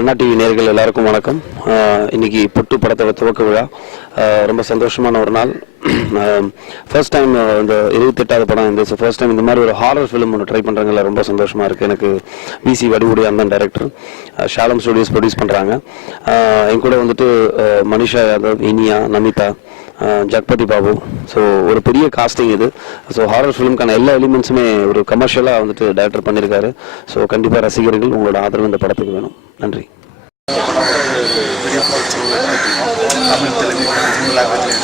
அண்ணா TV நேயர்கள் எல்லாருக்கும் வணக்கம். இன்னைக்கு புட்டு படத்தோட துவக்க விழா. ரொம்ப சந்தோஷமான ஒரு நாள். ஃபர்ஸ்ட் டைம் இந்த 28வது படம் இந்த ஃபர்ஸ்ட் டைம் இந்த மாதிரி ஒரு ஹாரர் ஃபிலிம் ஒன்று ட்ரை பண்ணுறாங்கல்ல, ரொம்ப சந்தோஷமாக இருக்குது. எனக்கு விசி வடிவுடைய அந்த டைரக்டர் ஷாலம் ஸ்டுடியோஸ் ப்ரொடியூஸ் பண்ணுறாங்க. என் கூட வந்துட்டு மனிஷா யாதவ், இனியா, நமிதா, ஜக்பதி பாபு. ஸோ ஒரு பெரிய காஸ்டிங் இது. ஸோ ஹாரர் ஃபிலிம்க்கான எல்லா எலிமெண்ட்ஸுமே ஒரு கமர்ஷியலாக வந்துட்டு டைரக்டர் பண்ணியிருக்காரு. ஸோ கண்டிப்பாக ரசிகர்கள் உங்களோட ஆதரவு இந்த படத்துக்கு வேணும். நன்றி. தமிழ், தெலுங்கு, மூணு லாங்குவேஜில்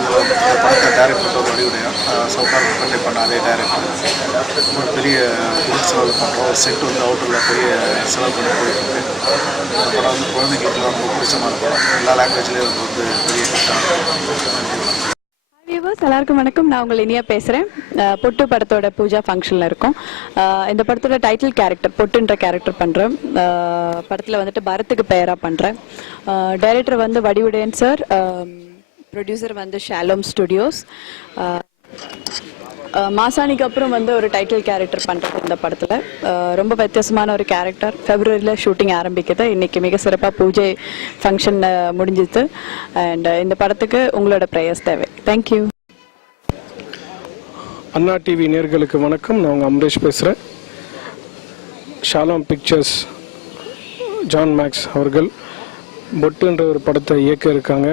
இந்த படத்தை டைரக்டர் வடிவுடைய சவுகார் பண்ணி பண்ண அதே டைரக்டர் ஒரு பெரிய செலவு பண்ணுறோம். ஒரு செட் வந்து அவுட்டரில் போய் செலவு பண்ணி போயிட்டு இந்த படம் வந்து குழந்தைங்களுக்கு ரொம்ப பிடிச்சமான படம். எல்லா லாங்குவேஜ்லேயும் வந்து பெரிய ஹிட்டாக. எல்லாருக்கும் வணக்கம். நான் உங்களை இனியா பேசுகிறேன். பொட்டு படத்தோட பூஜா ஃபங்க்ஷனில் இருக்கோம். இந்த படத்தோட டைட்டில் கேரக்டர் பொட்டுன்ற கேரக்டர் பண்ணுறேன். படத்தில் வந்துட்டு பரத்துக்கு பெயராக பண்ணுறேன். டைரக்டர் வந்து வடிவுடையன் சார், ப்ரொடியூசர் வந்து ஷாலோம் ஸ்டுடியோஸ். மாசாணிக்கு அப்புறம் வந்து ஒரு டைட்டில் கேரக்டர் பண்ணுறது இந்த படத்தில். ரொம்ப வித்தியாசமான ஒரு கேரக்டர். ஃபெப்ரவரியில் ஷூட்டிங் ஆரம்பிக்குது. இன்றைக்கி மிக சிறப்பாக பூஜை ஃபங்க்ஷன் முடிஞ்சிது. அண்ட் இந்த படத்துக்கு உங்களோட ப்ரேயர்ஸ் தேவை. தேங்க்யூ. அண்ணா டிவி நேயர்களுக்கு வணக்கம். நான் உங்கள் அம்ரேஷ் பேசுகிறேன். ஷாலாம் பிக்சர்ஸ் ஜான் மேக்ஸ் அவர்கள் பொட்டுன்ற ஒரு படத்தை இயக்க இருக்காங்க.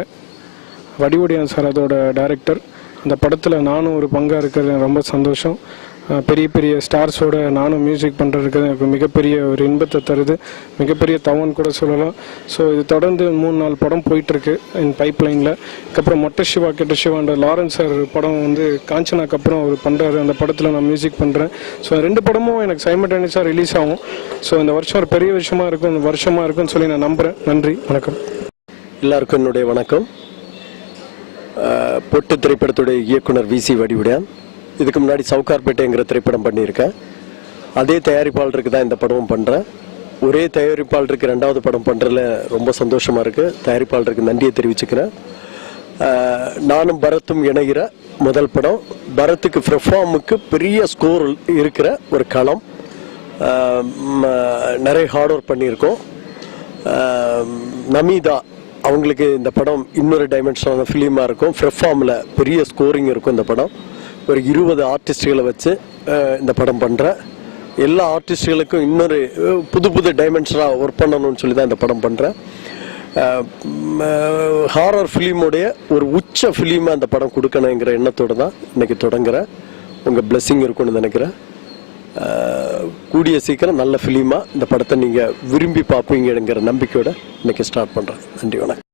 வடிவுடையான் சார் அதோட டைரக்டர். அந்த படத்தில் நானும் ஒரு பங்காக இருக்கிறது ரொம்ப சந்தோஷம். பெரிய பெரிய ஸ்டார்ஸோட நானும் மியூசிக் பண்ணுறதுக்கு எனக்கு மிகப்பெரிய ஒரு இன்பத்தை தருது. மிகப்பெரிய தவன் கூட சொல்லலாம். ஸோ இது தொடர்ந்து 3-4 படம் போயிட்டுருக்கு என் பைப்லைனில். அதுக்கப்புறம் மொட்டை சிவா கெட்ட சிவான்ற லாரன்ஸ் சார் படம் வந்து காஞ்சனாக்கு அப்புறம் அவர் பண்ணுறாரு. அந்த படத்தில் நான் மியூசிக் பண்ணுறேன். ஸோ 2 படமும் எனக்கு சைமல்டேனியஸாக ரிலீஸ் ஆகும். ஸோ இந்த வருஷம் ஒரு பெரிய வருஷமாக இருக்கும்னு சொல்லி நான் நம்புகிறேன். நன்றி, வணக்கம். எல்லாருக்கும் என்னுடைய வணக்கம். பொட்டு திரைப்படத்துடைய இயக்குனர் விசி வடிவுடையான். இதுக்கு முன்னாடி சவுகார்பேட்டைங்கிற திரைப்படம் பண்ணியிருக்கேன். அதே தயாரிப்பாளருக்கு தான் இந்த படமும் பண்ணுறேன். ஒரே தயாரிப்பாளருக்கு 2வது படம் பண்ணுறதுல ரொம்ப சந்தோஷமாக இருக்குது. தயாரிப்பாளருக்கு நன்றியை தெரிவிச்சுக்கிறேன். நானும் பரத்தும் இணைகிற முதல் படம். பரத்துக்கு பெர்ஃபார்முக்கு பெரிய ஸ்கோர் இருக்கிற ஒரு களம். நிறைய ஹார்ட் ஒர்க் பண்ணியிருக்கோம். நமிதா அவங்களுக்கு இந்த படம் இன்னொரு டைமென்ஷனான ஃபிலிமாக இருக்கும். பெர்ஃபார்மில் பெரிய ஸ்கோரிங் இருக்கும். இந்த படம் ஒரு 20 ஆர்டிஸ்டுகளை வச்சு இந்த படம் பண்ணுறேன். எல்லா ஆர்டிஸ்டுகளுக்கும் இன்னொரு புது டைமென்ஷனாக ஒர்க் பண்ணணும்னு சொல்லி தான் இந்த படம் பண்ணுறேன். ஹாரர் ஃபிலிமோடைய ஒரு உச்ச ஃபிலிமாக அந்த படம் கொடுக்கணுங்கிற எண்ணத்தோடு தான் இன்றைக்கி தொடங்குகிறேன். உங்கள் பிளெஸ்ஸிங் இருக்குன்னு நினைக்கிறேன். கூடிய சீக்கிரம் நல்ல ஃபிலிமாக இந்த படத்தை நீங்கள் விரும்பி பார்ப்பீங்கிற நம்பிக்கையோடு இன்றைக்கி ஸ்டார்ட் பண்ணுறேன். நன்றி, வணக்கம்.